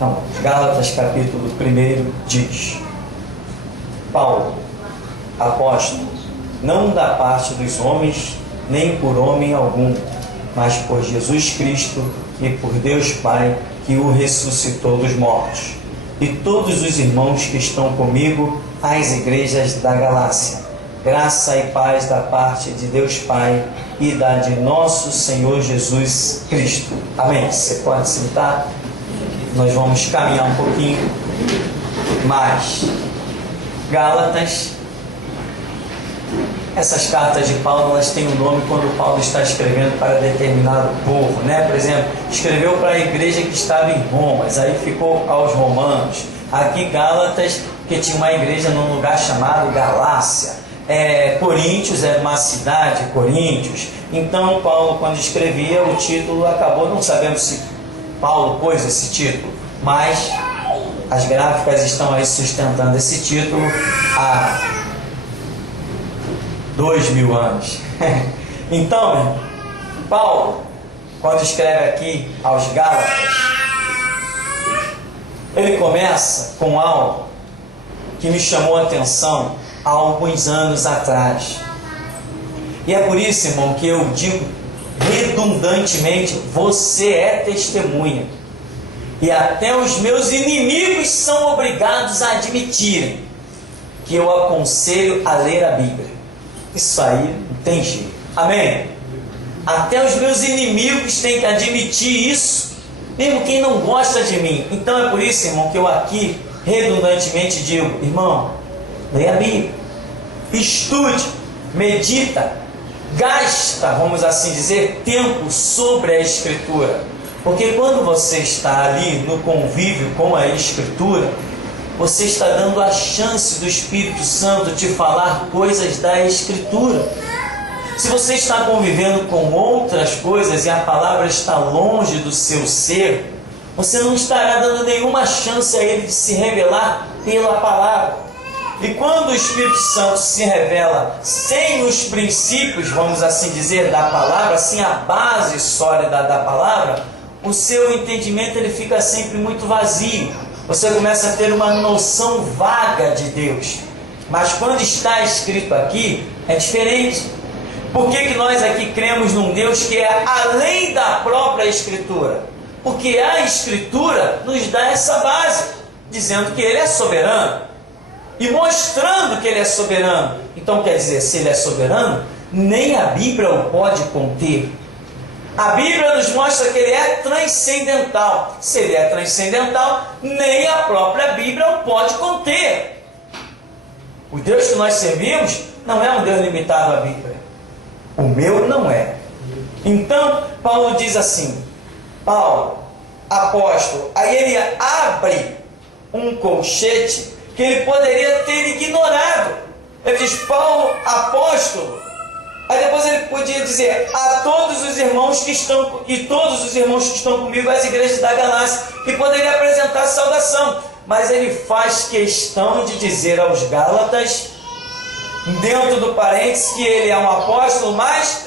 Então, Gálatas capítulo 1 diz: Paulo, apóstolo, não da parte dos homens, nem por homem algum, mas por Jesus Cristo e por Deus Pai, que o ressuscitou dos mortos, e todos os irmãos que estão comigo às igrejas da Galácia. Graça e paz da parte de Deus Pai e da de nosso Senhor Jesus Cristo. Amém. Você pode sentar. Nós vamos caminhar um pouquinho mais. Gálatas. Essas cartas de Paulo, elas têm um nome quando Paulo está escrevendo para determinado povo, né? Por exemplo, escreveu para a igreja que estava em Roma, aí ficou aos romanos. Aqui Gálatas, que tinha uma igreja num lugar chamado Galácia. Coríntios era uma cidade, Coríntios. Então Paulo, quando escrevia, o título acabou, não sabemos se Paulo pôs esse título, mas as gráficas estão aí sustentando esse título há 2000 anos. Então, Paulo, quando escreve aqui aos Gálatas, ele começa com algo que me chamou a atenção há alguns anos atrás. E é por isso, irmão, que eu digo redundantemente: você é testemunha. E até os meus inimigos são obrigados a admitirem que eu aconselho a ler a Bíblia. Isso aí não tem jeito. Amém? Até os meus inimigos têm que admitir isso, mesmo quem não gosta de mim. Então é por isso, irmão, que eu aqui redundantemente digo: irmão, leia a Bíblia, estude, medita, gasta, vamos assim dizer, tempo sobre a Escritura. Porque quando você está ali no convívio com a Escritura, você está dando a chance do Espírito Santo te falar coisas da Escritura. Se você está convivendo com outras coisas e a palavra está longe do seu ser, você não estará dando nenhuma chance a ele de se revelar pela palavra. E quando o Espírito Santo se revela sem os princípios, vamos assim dizer, da palavra, sem a base sólida da palavra, o seu entendimento ele fica sempre muito vazio. Você começa a ter uma noção vaga de Deus. Mas quando está escrito aqui, é diferente. Por que nós aqui cremos num Deus que é além da própria Escritura? Porque a Escritura nos dá essa base, dizendo que Ele é soberano e mostrando que Ele é soberano. Então quer dizer, se Ele é soberano, nem a Bíblia o pode conter. A Bíblia nos mostra que Ele é transcendental. Se Ele é transcendental, nem a própria Bíblia o pode conter. O Deus que nós servimos não é um Deus limitado à Bíblia. O meu não é. Então, Paulo diz assim, Paulo, apóstolo, aí ele abre um colchete que ele poderia ter ignorado. Ele diz, Paulo, apóstolo. Aí depois ele podia dizer, a todos os irmãos que estão, e todos os irmãos que estão comigo, as igrejas da Galácia, e poderia apresentar saudação. Mas ele faz questão de dizer aos Gálatas, dentro do parênteses, que ele é um apóstolo, mas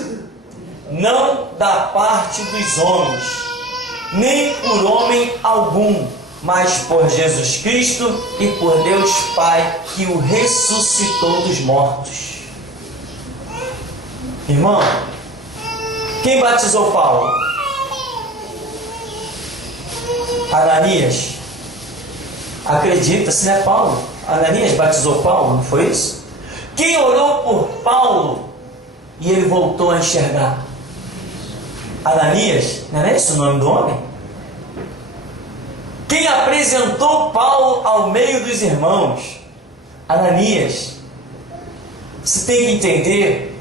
não da parte dos homens, nem por homem algum, mas por Jesus Cristo e por Deus Pai, que o ressuscitou dos mortos. Irmão, quem batizou Paulo? Ananias. Acredita-se, né, Paulo? Ananias batizou Paulo, não foi isso? Quem orou por Paulo e ele voltou a enxergar? Ananias, não é esse o nome do homem? Quem apresentou Paulo ao meio dos irmãos? Ananias. Você tem que entender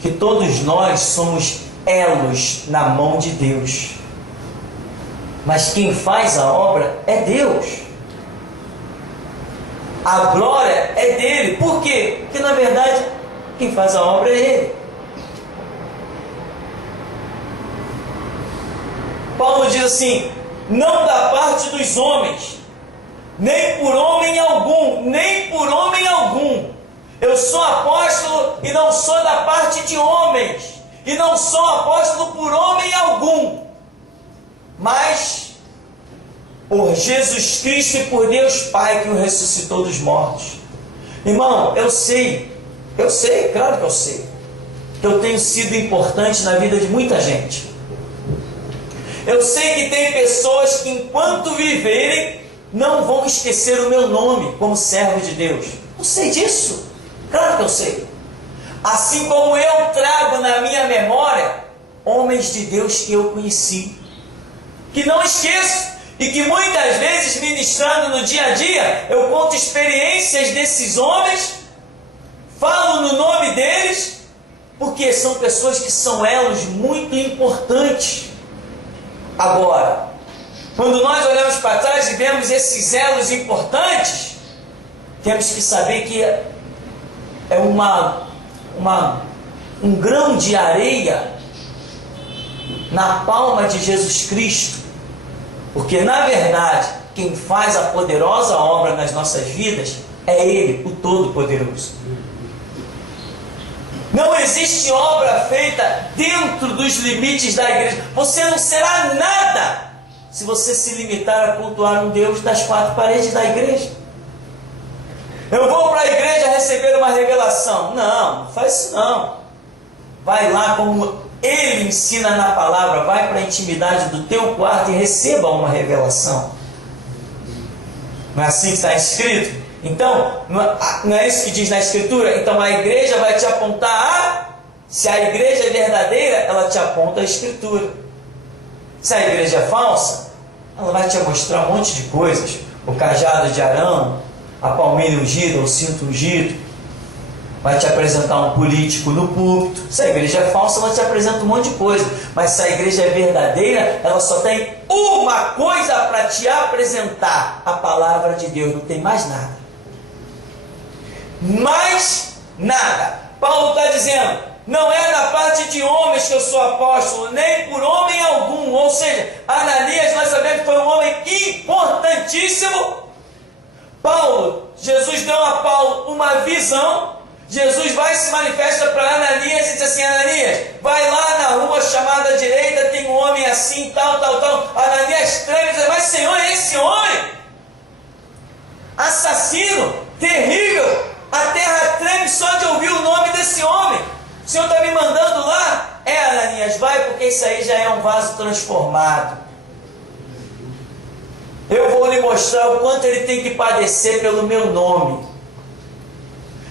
que todos nós somos elos na mão de Deus. Mas quem faz a obra é Deus. A glória é dele. Por quê? Porque na verdade quem faz a obra é ele. Paulo diz assim, não da parte dos homens, nem por homem algum, nem por homem algum. Eu sou apóstolo e não sou da parte de homens, e não sou apóstolo por homem algum, mas por Jesus Cristo e por Deus Pai que o ressuscitou dos mortos. Irmão, eu sei, claro que eu sei, que eu tenho sido importante na vida de muita gente. Eu sei que tem pessoas que enquanto viverem não vão esquecer o meu nome como servo de Deus. Eu sei disso, claro que eu sei. Assim como eu trago na minha memória homens de Deus que eu conheci, que não esqueço, e que muitas vezes, ministrando no dia a dia, eu conto experiências desses homens, falo no nome deles, porque são pessoas que são elos muito importantes. Agora, quando nós olhamos para trás e vemos esses elos importantes, temos que saber que é um grão de areia na palma de Jesus Cristo. Porque, na verdade, quem faz a poderosa obra nas nossas vidas é Ele, o Todo-Poderoso. Não existe obra feita dentro dos limites da igreja. Você não será nada se você se limitar a cultuar um Deus das quatro paredes da igreja. Eu vou para a igreja receber uma revelação. Não faz isso não. Vai lá como Ele ensina na palavra, vai para a intimidade do teu quarto e receba uma revelação. Não é assim que está escrito? Então, não é isso que diz na Escritura? Então a igreja vai te apontar se a igreja é verdadeira, ela te aponta a Escritura. Se a igreja é falsa, ela vai te mostrar um monte de coisas. O cajado de Arão, a palmeira ungida, o cinto ungido. Vai te apresentar um político no púlpito. Se a igreja é falsa, ela te apresenta um monte de coisa. Mas se a igreja é verdadeira, ela só tem uma coisa para te apresentar: a palavra de Deus. Não tem mais nada. Mais nada. Paulo está dizendo: não é na parte de homens que eu sou apóstolo, nem por homem algum. Ou seja, Ananias, nós sabemos que foi um homem importantíssimo. Jesus deu a Paulo uma visão. Jesus vai e se manifesta para Ananias e diz assim: Ananias, vai lá na rua chamada à direita, tem um homem assim, tal. Ananias treme e diz: mas Senhor, é esse homem? Assassino, terrível, a terra treme só de ouvir o nome desse homem. O Senhor está me mandando lá? Ananias, vai, porque isso aí já é um vaso transformado. Eu vou lhe mostrar o quanto ele tem que padecer pelo meu nome.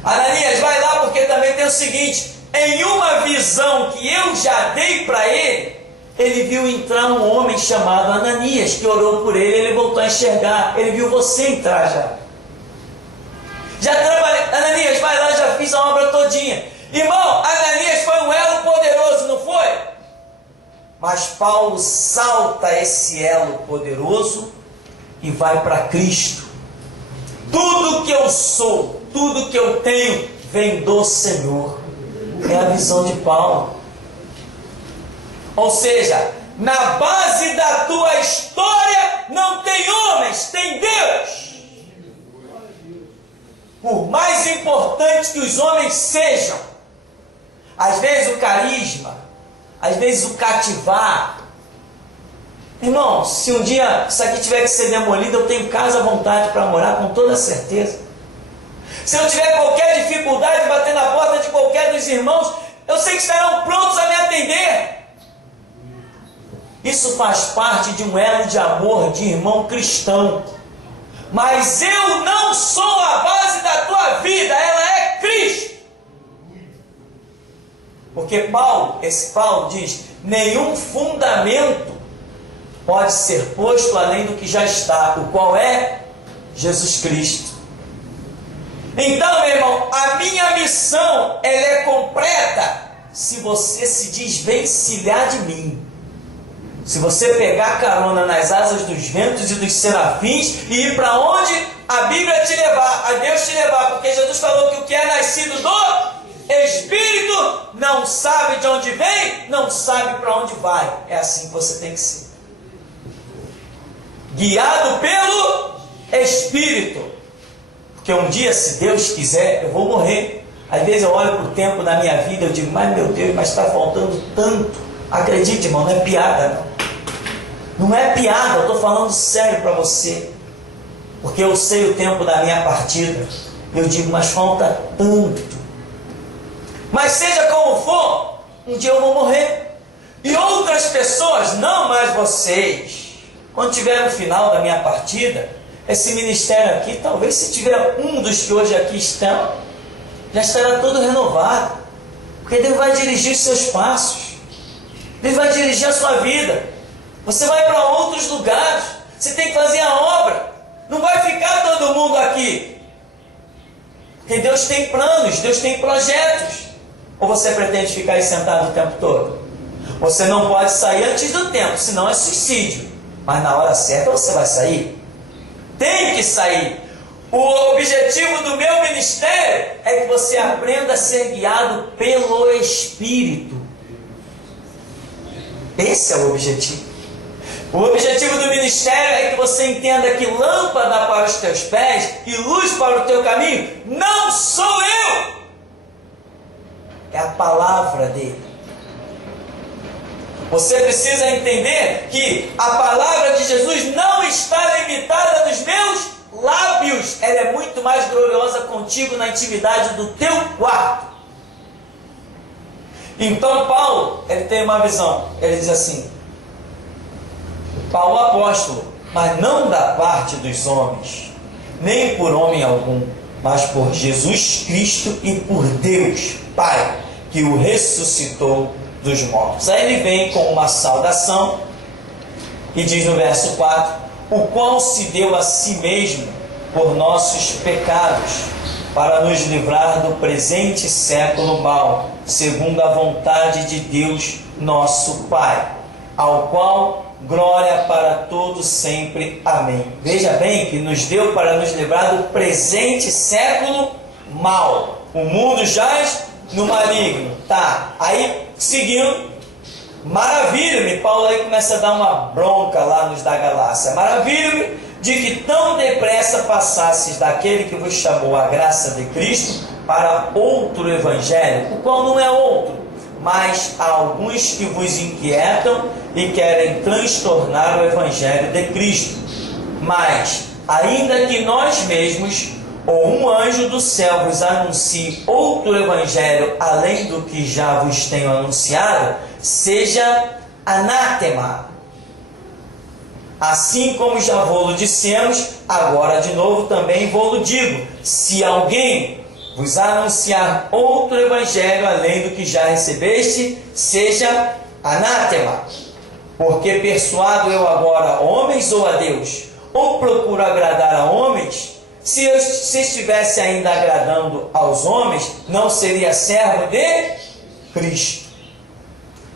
Ananias, vai lá, porque também tem o seguinte: em uma visão que eu já dei para ele, ele viu entrar um homem chamado Ananias, que orou por ele, ele voltou a enxergar, ele viu você entrar já trabalhei. Ananias, vai lá, já fiz a obra todinha. Irmão, Ananias foi um elo poderoso, não foi? Mas Paulo salta esse elo poderoso e vai para Cristo. Tudo que eu sou, tudo que eu tenho, vem do Senhor. É a visão de Paulo. Ou seja, na base da tua história não tem homens, tem Deus. Por mais importante que os homens sejam, às vezes o carisma, às vezes o cativar. Irmão, se um dia isso aqui tiver que ser demolido, eu tenho casa à vontade para morar, com toda certeza. Se eu tiver qualquer dificuldade, bater na porta de qualquer dos irmãos, eu sei que estarão prontos a me atender. Isso faz parte de um elo de amor de irmão cristão. Mas eu não sou a base da tua vida, ela é Cristo. Porque Paulo diz: nenhum fundamento pode ser posto além do que já está, o qual é Jesus Cristo. Então, meu irmão, a minha missão, ela é completa se você se desvencilhar de mim. Se você pegar carona nas asas dos ventos e dos serafins e ir para onde a Bíblia te levar, a Deus te levar, porque Jesus falou que o que é nascido do Espírito não sabe de onde vem, não sabe para onde vai. É assim que você tem que ser. Guiado pelo Espírito. Porque um dia, se Deus quiser, eu vou morrer. Às vezes eu olho para o tempo da minha vida e eu digo: mas meu Deus, mas está faltando tanto. Acredite, irmão, não é piada, não. Não é piada, eu estou falando sério para você. Porque eu sei o tempo da minha partida. Eu digo, mas falta tanto. Mas seja como for, um dia eu vou morrer. E outras pessoas, não mais vocês. Quando tiver no final da minha partida, esse ministério aqui, talvez se tiver um dos que hoje aqui estão, já estará todo renovado. Porque Deus vai dirigir os seus passos. Deus vai dirigir a sua vida. Você vai para outros lugares. Você tem que fazer a obra. Não vai ficar todo mundo aqui. Porque Deus tem planos, Deus tem projetos. Ou você pretende ficar aí sentado o tempo todo? Você não pode sair antes do tempo, senão é suicídio. Mas na hora certa você vai sair. Tem que sair. O objetivo do meu ministério é que você aprenda a ser guiado pelo Espírito. Esse é o objetivo. O objetivo do ministério é que você entenda que lâmpada para os teus pés e luz para o teu caminho não sou eu. É a palavra dele. Você precisa entender que a palavra de Jesus não está limitada nos meus lábios. Ela é muito mais gloriosa contigo na intimidade do teu quarto. Então Paulo, ele tem uma visão. Ele diz assim: Paulo apóstolo, mas não da parte dos homens, nem por homem algum, mas por Jesus Cristo e por Deus Pai, que o ressuscitou dos mortos. Aí ele vem com uma saudação e diz no verso 4: o qual se deu a si mesmo por nossos pecados, para nos livrar do presente século mau, segundo a vontade de Deus nosso Pai, ao qual glória para todos sempre. Amém. Veja bem que nos deu para nos livrar do presente século mau. O mundo jaz no maligno. Tá, aí seguindo, maravilha-me, Paulo aí começa a dar uma bronca lá nos da Galácia. Maravilha-me de que tão depressa passasses daquele que vos chamou a graça de Cristo para outro evangelho, o qual não é outro, mas há alguns que vos inquietam e querem transtornar o evangelho de Cristo. Mas, ainda que nós mesmos ou um anjo do céu vos anuncie outro evangelho além do que já vos tenho anunciado, seja anátema. Assim como já vou-lo dissemos, agora de novo também vou-lo digo: se alguém vos anunciar outro evangelho além do que já recebeste, seja anátema. Porque persuado eu agora homens ou a Deus? Ou procuro agradar a homens? Se eu estivesse ainda agradando aos homens, não seria servo de Cristo.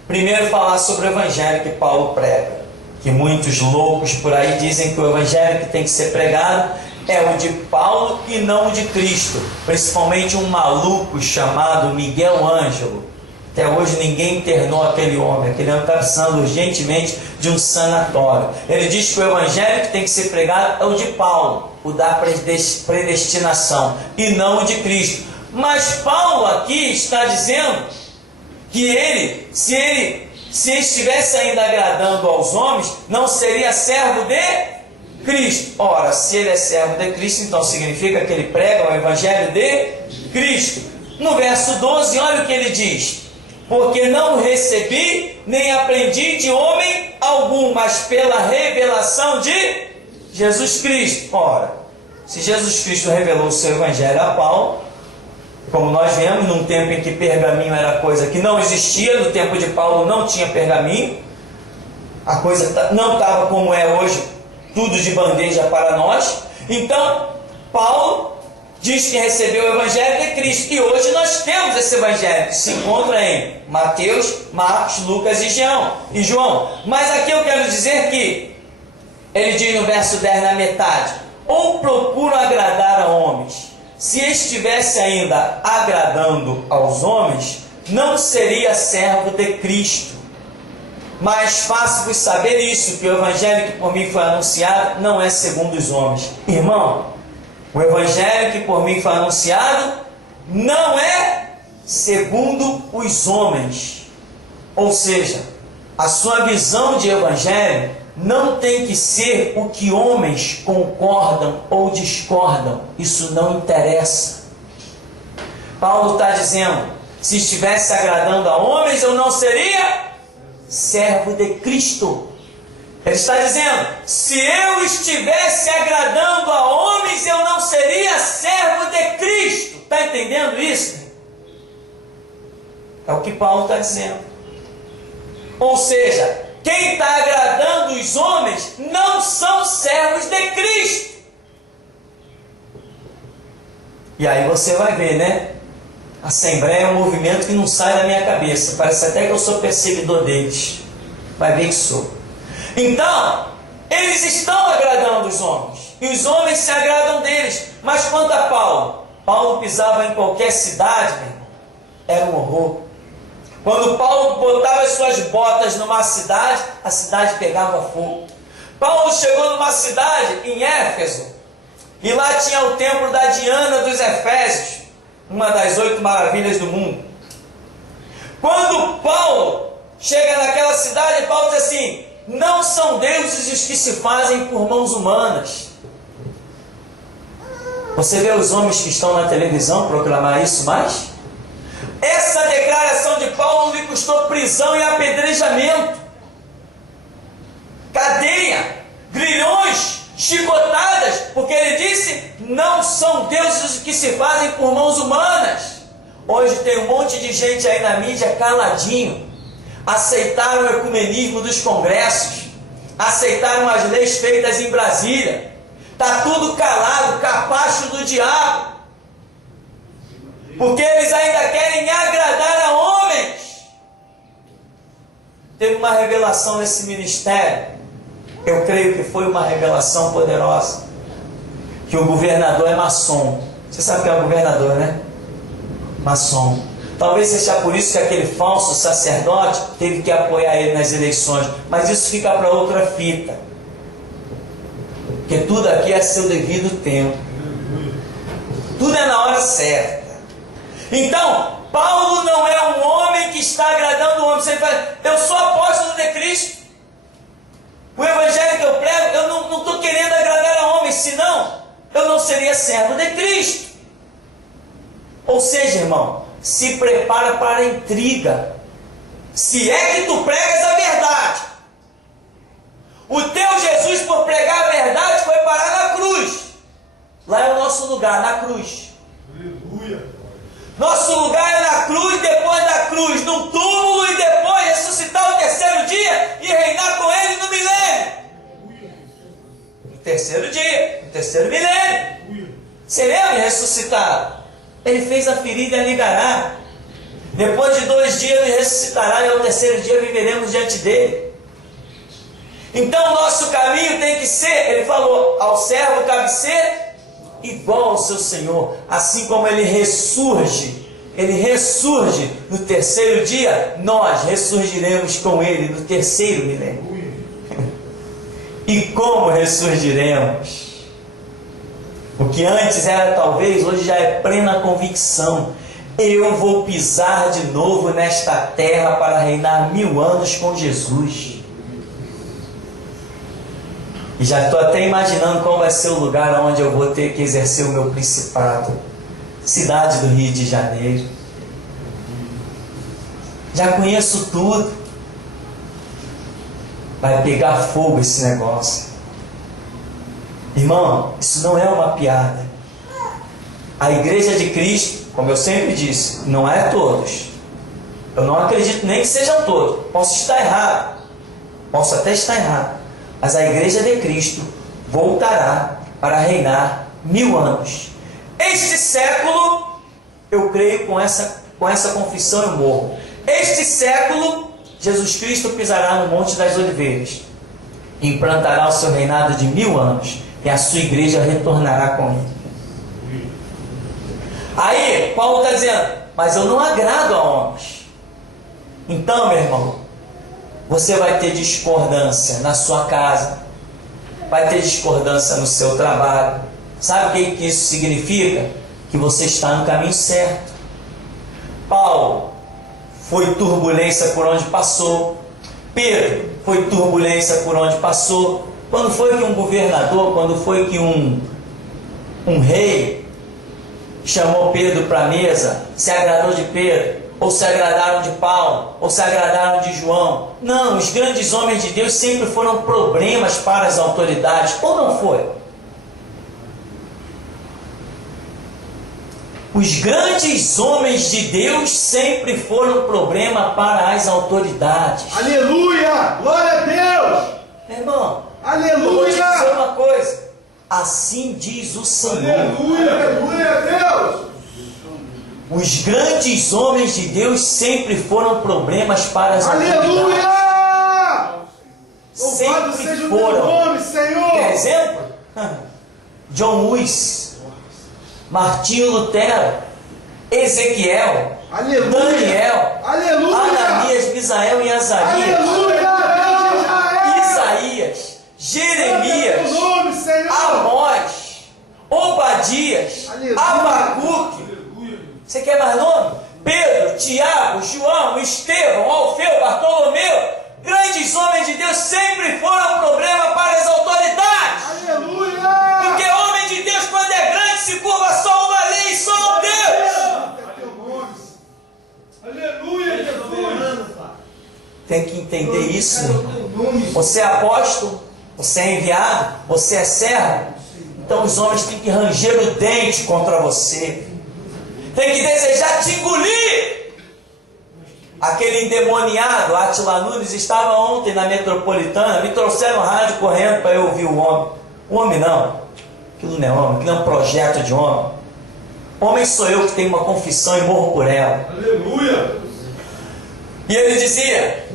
Primeiro falar sobre o evangelho que Paulo prega. Que muitos loucos por aí dizem que o evangelho que tem que ser pregado é o de Paulo e não o de Cristo. Principalmente um maluco chamado Miguel Ângelo. Até hoje ninguém internou aquele homem está precisando urgentemente de um sanatório. Ele diz que o evangelho que tem que ser pregado é o de Paulo, o da predestinação, e não o de Cristo. Mas Paulo aqui está dizendo que se estivesse ainda agradando aos homens, não seria servo de Cristo. Ora, se ele é servo de Cristo, então significa que ele prega o evangelho de Cristo. No verso 12, olha o que ele diz: porque não recebi nem aprendi de homem algum, mas pela revelação de Jesus Cristo. Ora, se Jesus Cristo revelou o seu evangelho a Paulo, como nós vemos, num tempo em que pergaminho era coisa que não existia, no tempo de Paulo não tinha pergaminho, a coisa não estava como é hoje, tudo de bandeja para nós. Então, Paulo diz que recebeu o evangelho de Cristo, e hoje nós temos esse evangelho, que se encontra em Mateus, Marcos, Lucas e João. Mas aqui eu quero dizer que ele diz no verso 10, na metade: ou procuro agradar a homens. Se estivesse ainda agradando aos homens, não seria servo de Cristo. Mas faço-vos saber isso, que o evangelho que por mim foi anunciado não é segundo os homens. Irmão, o evangelho que por mim foi anunciado não é segundo os homens. Ou seja, a sua visão de evangelho não tem que ser o que homens concordam ou discordam. Isso não interessa. Paulo está dizendo, se estivesse agradando a homens, eu não seria servo de Cristo. Ele está dizendo, se eu estivesse agradando a homens, eu não seria servo de Cristo. Está entendendo isso? É o que Paulo está dizendo. Ou seja, quem está agradando os homens não são servos de Cristo. E aí você vai ver, né? Assembleia é um movimento que não sai da minha cabeça. Parece até que eu sou perseguidor deles. Vai ver que sou. Então, eles estão agradando os homens. E os homens se agradam deles. Mas quanto a Paulo? Paulo pisava em qualquer cidade, meu irmão, era um horror. Quando Paulo botava as suas botas numa cidade, a cidade pegava fogo. Paulo chegou numa cidade, em Éfeso, e lá tinha o templo da Diana dos Efésios, uma das 8 maravilhas do mundo. Quando Paulo chega naquela cidade, Paulo diz assim, não são deuses os que se fazem por mãos humanas. Você vê os homens que estão na televisão proclamar isso mais? Essa declaração de Paulo lhe custou prisão e apedrejamento, cadeia, grilhões, chicotadas, porque ele disse, não são deuses que se fazem por mãos humanas. Hoje tem um monte de gente aí na mídia caladinho, aceitaram o ecumenismo dos congressos, aceitaram as leis feitas em Brasília, está tudo calado, capacho do diabo, porque eles ainda querem agradar a homens. Teve uma revelação nesse ministério, eu creio que foi uma revelação poderosa, que o governador é maçom. Você sabe que é o governador, né? Maçom. Talvez seja por isso que aquele falso sacerdote teve que apoiar ele nas eleições, mas isso fica para outra fita, porque tudo aqui é seu devido tempo, tudo é na hora certa. Então, Paulo não é um homem que está agradando o homem. Você fala, eu sou apóstolo de Cristo, o evangelho que eu prego, eu não estou querendo agradar a homens, senão eu não seria servo de Cristo. Ou seja, irmão, se prepara para a intriga, se é que tu pregas a verdade. O teu Jesus, por pregar a verdade, foi parar na cruz. Lá é o nosso lugar, na cruz. Aleluia. Nosso lugar é na cruz, depois da cruz, no túmulo, e depois ressuscitar no terceiro dia e reinar com ele no milênio. No terceiro dia, no terceiro milênio. Seremos ressuscitados. Ele fez a ferida e ligará. Depois de 2 dias ele ressuscitará, e ao terceiro dia viveremos diante dele. Então nosso caminho tem que ser, ele falou, ao servo cabe ser igual ao seu Senhor. Assim como ele ressurge no terceiro dia, nós ressurgiremos com ele no terceiro milênio. E como ressurgiremos? O que antes era talvez, hoje já é plena convicção. Eu vou pisar de novo nesta terra para reinar 1000 anos com Jesus. E já estou até imaginando qual vai ser o lugar onde eu vou ter que exercer o meu principado. Cidade do Rio de Janeiro. Já conheço tudo. Vai pegar fogo esse negócio. Irmão, isso não é uma piada. A igreja de Cristo, como eu sempre disse, não é todos. Eu não acredito nem que sejam todos. Posso estar errado. Posso até estar errado. Mas a igreja de Cristo voltará para reinar 1000 anos. Este século, eu creio com essa confissão eu morro. Este século, Jesus Cristo pisará no Monte das Oliveiras, implantará o seu reinado de 1000 anos, e a sua igreja retornará com ele. Aí, Paulo está dizendo, mas eu não agrado a homens. Então, meu irmão, você vai ter discordância na sua casa, vai ter discordância no seu trabalho. Sabe o que isso significa? Que você está no caminho certo. Paulo foi turbulência por onde passou, Pedro foi turbulência por onde passou. Quando foi que um governador, quando foi que um rei chamou Pedro para a mesa, se agradou de Pedro, ou se agradaram de Paulo, ou se agradaram de João? Não, os grandes homens de Deus sempre foram problemas para as autoridades, ou não foi? Os grandes homens de Deus sempre foram problema para as autoridades. Aleluia! Glória a Deus! Meu irmão, aleluia! eu vou te dizer uma coisa. Assim diz o Senhor. Aleluia! Aleluia a Deus! Os grandes homens de Deus sempre foram problemas para as autoridades. Aleluia! Sempre Louvado seja o teu foram. nome, Senhor! Quer exemplo? John Lewis, Martinho Lutero, Ezequiel, Aleluia! Daniel, Aleluia! Ananias, Misael e Azarias, Aleluia! Isaías, Jeremias, Teu nome, Senhor! Amós, Obadias, Aleluia! Abacuque. Você quer mais nome? Pedro, Tiago, João, Estevão, Alfeu, Bartolomeu. Grandes homens de Deus sempre foram problema para as autoridades. Aleluia! Porque homem de Deus, quando é grande, se curva só uma lei e só um Deus. Aleluia, Jesus! Tem que entender isso, meu irmão. Você é apóstolo, você é enviado, você é servo. Então os homens têm que ranger o dente contra você. Tem que desejar te engolir. Aquele endemoniado, Átila Nunes, estava ontem na Metropolitana, me trouxeram o rádio correndo para eu ouvir o homem. O homem não. Aquilo não é homem, aquilo é um projeto de homem. Homem sou eu que tenho uma confissão e morro por ela. Aleluia! E ele dizia: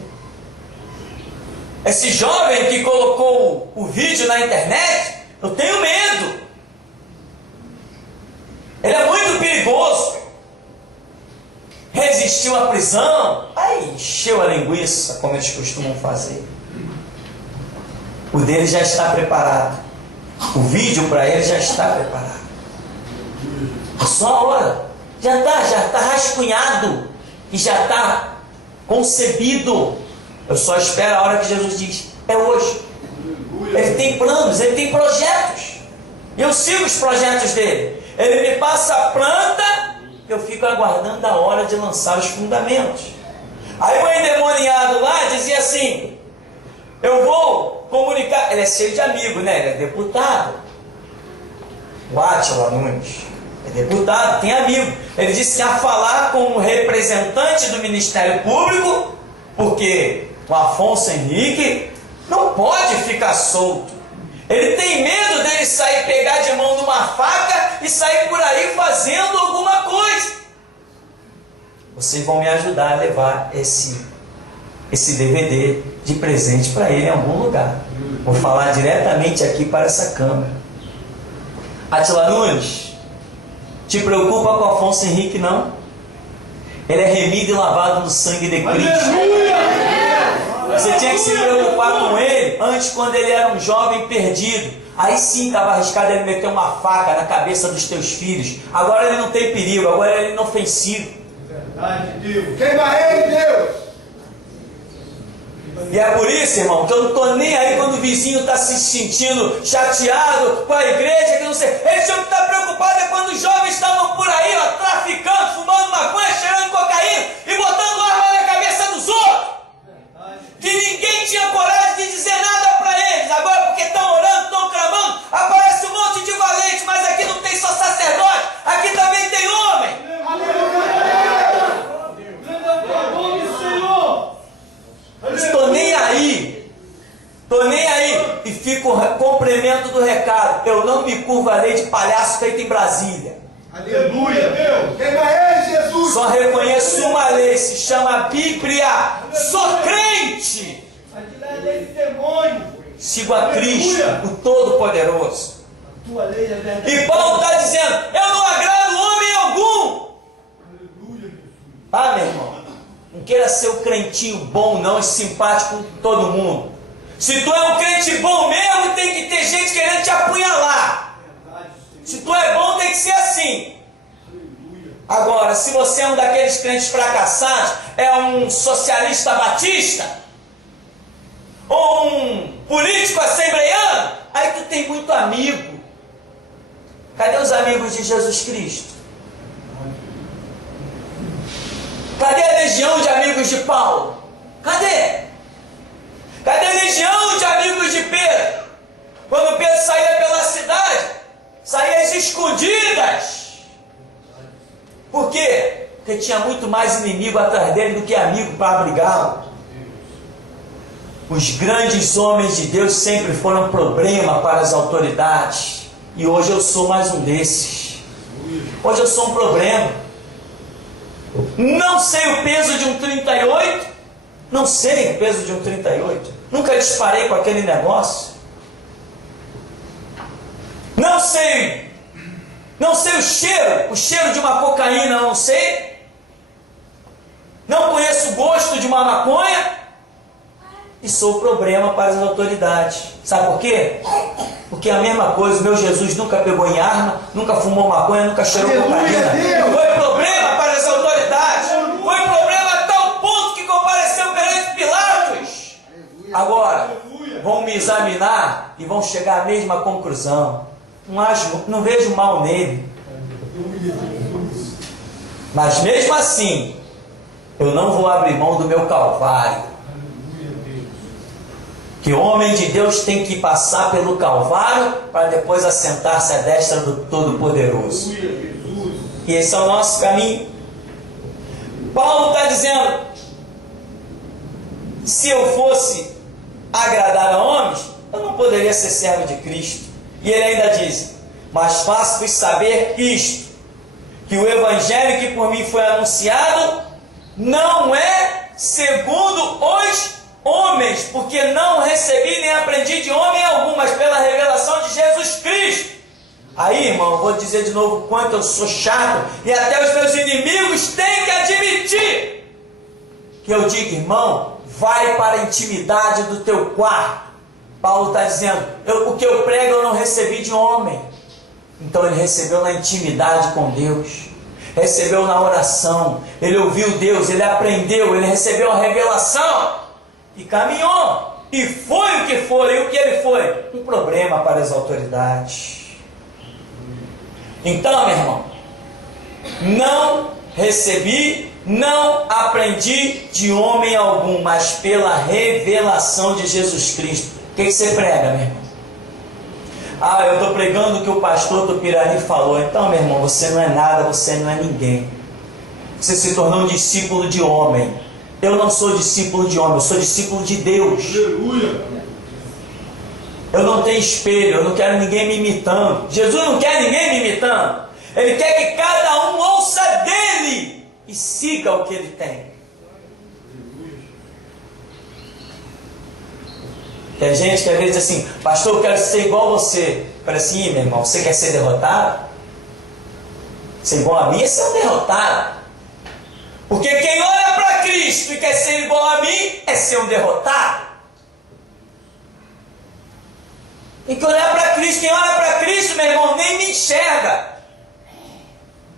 esse jovem que colocou o vídeo na internet, eu tenho medo. Ele é muito perigoso. Resistiu à prisão. Aí encheu a linguiça, como eles costumam fazer. O dele já está preparado. O vídeo para ele já está preparado. É só a hora. Já está rascunhado. E já está concebido. Eu só espero a hora que Jesus diz: é hoje. Ele tem planos, ele tem projetos. E eu sigo os projetos dele. Ele me passa a planta, eu fico aguardando a hora de lançar os fundamentos. Aí o endemoniado lá dizia assim: eu vou comunicar. Ele é cheio de amigos, né? Ele é deputado. O Átila Nunes é deputado, tem amigo. Ele disse que ia falar com o representante do Ministério Público, porque o Afonso Henrique não pode ficar solto. Ele tem medo dele sair, pegar de mão numa faca e sair por aí fazendo alguma coisa. Vocês vão me ajudar a levar esse DVD de presente para ele em algum lugar. Vou falar diretamente aqui para essa câmera. Átila Nunes, te preocupa com Afonso Henrique, não? Ele é remido e lavado no sangue de Cristo. Você tinha que se preocupar com ele antes, quando ele era um jovem perdido. Aí sim estava arriscado ele meter uma faca na cabeça dos teus filhos. Agora ele não tem perigo, agora ele é inofensivo. Verdade, Deus. Queima ele, Deus! E é por isso, irmão, que eu não estou nem aí quando o vizinho está se sentindo chateado com a igreja, que não sei. Ele tinha que estar preocupado é quando os jovens estavam por aí, ó, traficando, fumando maconha, cheirando cocaína e botando arma na cabeça dos outros. Que ninguém tinha coragem de dizer nada para eles. Agora, porque estão orando, estão clamando, aparece um monte de valente, mas aqui não tem só sacerdote, aqui também tem homem. Estou nem aí. Estou nem aí. E fico complemento do recado. Eu não me curvarei de palhaço feito em Brasília. Aleluia, Deus! Queima ele, Jesus! Só reconheço uma lei, se chama Bíblia. Sou crente. Aquilo é a lei do demônio. Sigo a Cristo, o Todo-Poderoso. A tua lei é verdade. E Paulo está dizendo: eu não agrado homem algum. Aleluia, Jesus. Ah, meu irmão, não queira ser o crentinho bom, não, e simpático com todo mundo. Se tu é um crente bom mesmo, tem que ter gente querendo te apunhalar. Se tu é bom, tem que ser assim. Agora, se você é um daqueles crentes fracassados, é um socialista batista, ou um político assembleiano, aí tu tem muito amigo. Cadê os amigos de Jesus Cristo? Cadê a legião de amigos de Paulo? Cadê? Cadê a legião de amigos de Pedro? Quando Pedro saía pela cidade, saía às escondidas. Por quê? Porque tinha muito mais inimigo atrás dele do que amigo para abrigá-lo. Os grandes homens de Deus sempre foram problema para as autoridades. E hoje eu sou mais um desses. Hoje eu sou um problema. Não sei o peso de um 38. Não sei o peso de um 38. Nunca disparei com aquele negócio. Não sei o cheiro de uma cocaína, não sei. Não conheço o gosto de uma maconha. E sou problema para as autoridades. Sabe por quê? Porque é a mesma coisa, meu Jesus nunca pegou em arma, nunca fumou maconha, nunca cheirou cocaína. Foi problema para as autoridades. Foi problema a tal ponto que compareceu perante Pilatos. Agora, vão me examinar e vão chegar à mesma conclusão. Não vejo mal nele. Mas mesmo assim, eu não vou abrir mão do meu Calvário. Que o homem de Deus tem que passar pelo Calvário para depois assentar-se à destra do Todo-Poderoso. E esse é o nosso caminho. Paulo está dizendo: se eu fosse agradar a homens, eu não poderia ser servo de Cristo. E ele ainda diz: mas faço-vos saber isto, que o evangelho que por mim foi anunciado não é segundo os homens, porque não recebi nem aprendi de homem algum, mas pela revelação de Jesus Cristo. Aí, irmão, eu vou dizer de novo o quanto eu sou chato, e até os meus inimigos têm que admitir que eu digo: irmão, vai para a intimidade do teu quarto. Paulo está dizendo: o que eu prego eu não recebi de homem. Então ele recebeu na intimidade com Deus, recebeu na oração, ele ouviu Deus, ele aprendeu, ele recebeu a revelação e caminhou, e foi o que foi. E o que ele foi? Um problema para as autoridades. Então, meu irmão, não recebi, não aprendi de homem algum, mas pela revelação de Jesus Cristo. O que você prega, meu irmão? Ah, eu estou pregando o que o pastor Tupirani falou. Então, meu irmão, você não é nada, você não é ninguém. Você se tornou um discípulo de homem. Eu não sou discípulo de homem, eu sou discípulo de Deus. Aleluia. Eu não tenho espelho, eu não quero ninguém me imitando. Jesus não quer ninguém me imitando. Ele quer que cada um ouça dele e siga o que ele tem. Tem gente que às vezes diz assim: pastor, eu quero ser igual a você. Eu falei assim: meu irmão, você quer ser derrotado? Ser igual a mim é ser um derrotado. Porque quem olha para Cristo e quer ser igual a mim é ser um derrotado. Tem que olhar para Cristo. Quem olha para Cristo, meu irmão, nem me enxerga.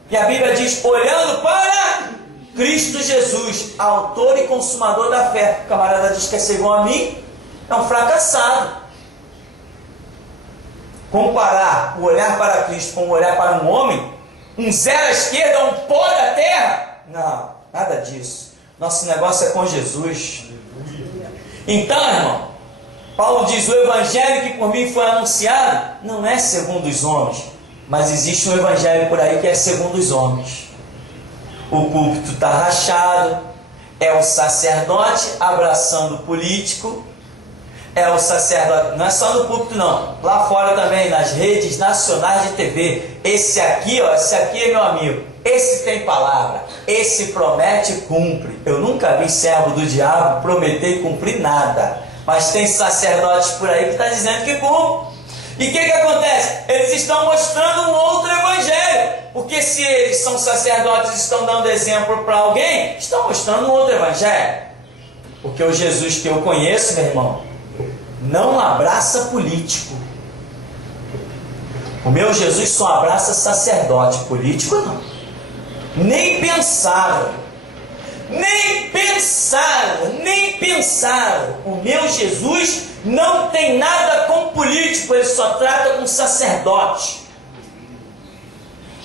E a Bíblia diz: olhando para Cristo Jesus, autor e consumador da fé. O camarada diz que quer ser igual a mim, é um fracassado. Comparar o olhar para Cristo com o olhar para um homem, um zero à esquerda, um pó da terra, não, nada disso. Nosso negócio é com Jesus. Então, irmão, Paulo diz: o evangelho que por mim foi anunciado não é segundo os homens, mas existe um evangelho por aí que é segundo os homens. O púlpito está rachado, é o sacerdote abraçando o político, é o sacerdote, não é só no púlpito não, lá fora também, nas redes nacionais de TV. Esse aqui, ó, esse aqui é meu amigo, esse tem palavra, esse promete e cumpre. Eu nunca vi servo do diabo prometer e cumprir nada, mas tem sacerdotes por aí que está dizendo que cumpre. E o que acontece? Eles estão mostrando um outro evangelho, porque se eles são sacerdotes e estão dando exemplo para alguém, estão mostrando um outro evangelho. Porque o Jesus que eu conheço, meu irmão, não abraça político. O meu Jesus só abraça sacerdote, político não. Nem pensar. Nem pensaram, nem pensaram. O meu Jesus não tem nada com político, ele só trata com sacerdote.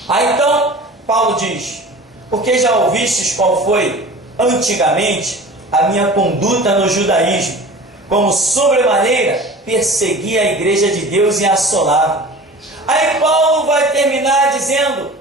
Aí então, Paulo diz: porque já ouvistes qual foi antigamente a minha conduta no judaísmo, como sobremaneira perseguia a igreja de Deus e a assolava. Aí Paulo vai terminar dizendo,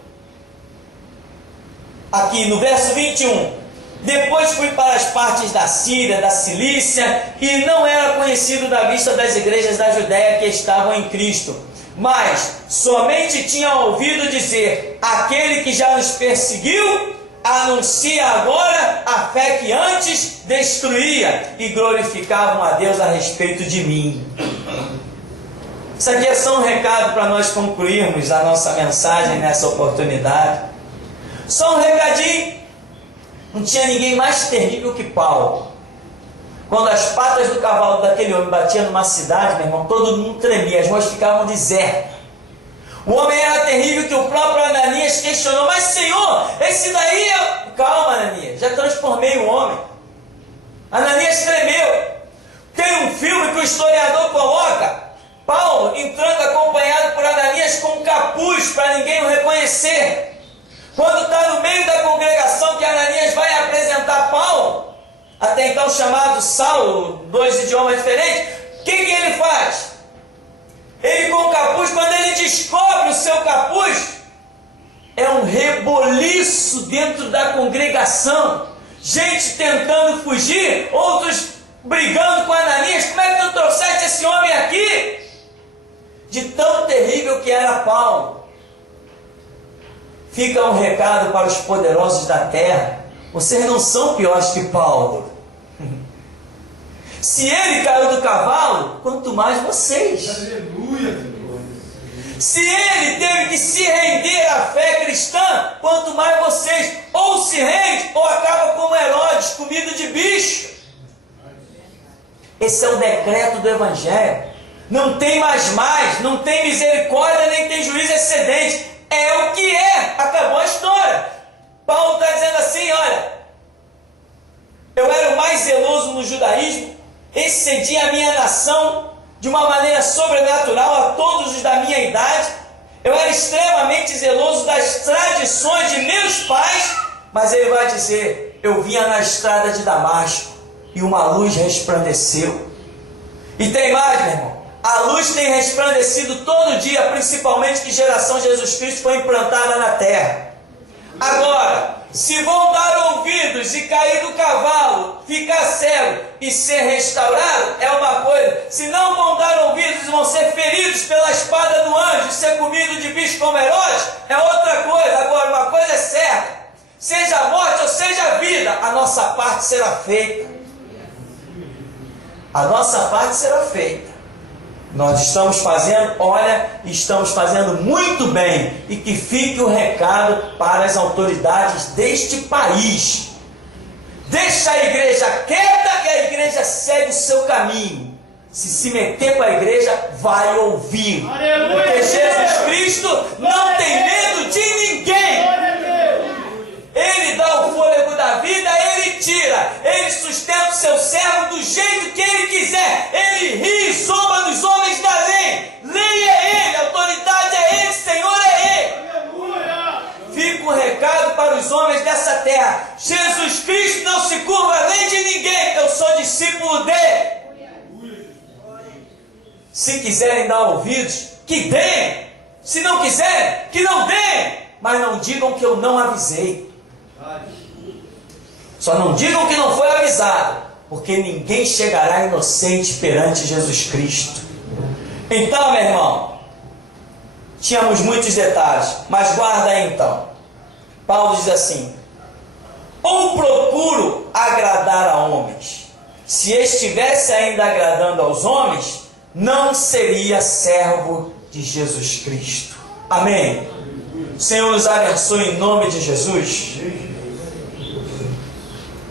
aqui no verso 21, depois fui para as partes da Síria, da Cilícia, e não era conhecido da vista das igrejas da Judéia que estavam em Cristo, mas somente tinha ouvido dizer: aquele que já nos perseguiu anuncia agora a fé que antes destruía, e glorificavam a Deus a respeito de mim. Isso aqui é só um recado para nós concluirmos a nossa mensagem nessa oportunidade. Só um recadinho. Não tinha ninguém mais terrível que Paulo. Quando as patas do cavalo daquele homem batiam numa cidade, meu irmão, todo mundo tremia, as ruas ficavam desertas. O homem era terrível que o próprio Ananias questionou: mas Senhor, esse daí é... Calma, Ananias, já transformei o homem. Ananias tremeu. Tem um filme que o historiador coloca Paulo entrando acompanhado por Ananias com um capuz para ninguém o reconhecer. Quando está no meio da congregação que Ananias vai apresentar Paulo, até então chamado Saulo, 2 idiomas diferentes, o que ele faz? Ele com o capuz, quando ele descobre o seu capuz, é um reboliço dentro da congregação. Gente tentando fugir, outros brigando com Ananias. Como é que tu trouxeste esse homem aqui? De tão terrível que era Paulo. Fica um recado para os poderosos da terra: vocês não são piores que Paulo. Se ele caiu do cavalo, quanto mais vocês. Aleluia. Se ele teve que se render à fé cristã, quanto mais vocês. Ou se rende, ou acaba como Herodes, comido de bicho. Esse é o decreto do Evangelho. Não tem mais, não tem misericórdia, nem tem juízo excedente. É o que é. Acabou a história. Paulo está dizendo assim: olha, eu era o mais zeloso no judaísmo, excedia a minha nação de uma maneira sobrenatural a todos os da minha idade. Eu era extremamente zeloso das tradições de meus pais. Mas ele vai dizer: eu vinha na estrada de Damasco e uma luz resplandeceu. E tem mais, meu irmão. A luz tem resplandecido todo dia, principalmente que geração Jesus Cristo foi implantada na terra. Agora, se vão dar ouvidos e cair do cavalo, ficar cego e ser restaurado, é uma coisa. Se não vão dar ouvidos e vão ser feridos pela espada do anjo e ser comido de bicho como Herodes, é outra coisa. Agora, uma coisa é certa: seja a morte ou seja a vida, a nossa parte será feita. A nossa parte será feita. Nós estamos fazendo, estamos fazendo muito bem. E que fique o recado para as autoridades deste país: deixa a igreja quieta, que a igreja segue o seu caminho. Se meter com a igreja, vai ouvir. Aleluia. Porque Jesus Cristo não tem medo de ninguém. Ele dá o fôlego da vida, ele tira, ele sustenta o seu servo do jeito que ele quiser. Ele ri e zomba dos homens da lei. Lei é ele, autoridade é ele, Senhor é ele. Aleluia. Fica o recado para os homens dessa terra: Jesus Cristo não se curva a lei de ninguém, eu sou discípulo dele. Se quiserem dar ouvidos, que deem. Se não quiserem, que não deem. Mas não digam que eu não avisei. Só não digam que não foi avisado, porque ninguém chegará inocente perante Jesus Cristo. Então, meu irmão, tínhamos muitos detalhes, mas guarda aí então. Paulo diz assim: ou procuro agradar a homens. Se estivesse ainda agradando aos homens, não seria servo de Jesus Cristo. Amém? O Senhor nos abençoe em nome de Jesus.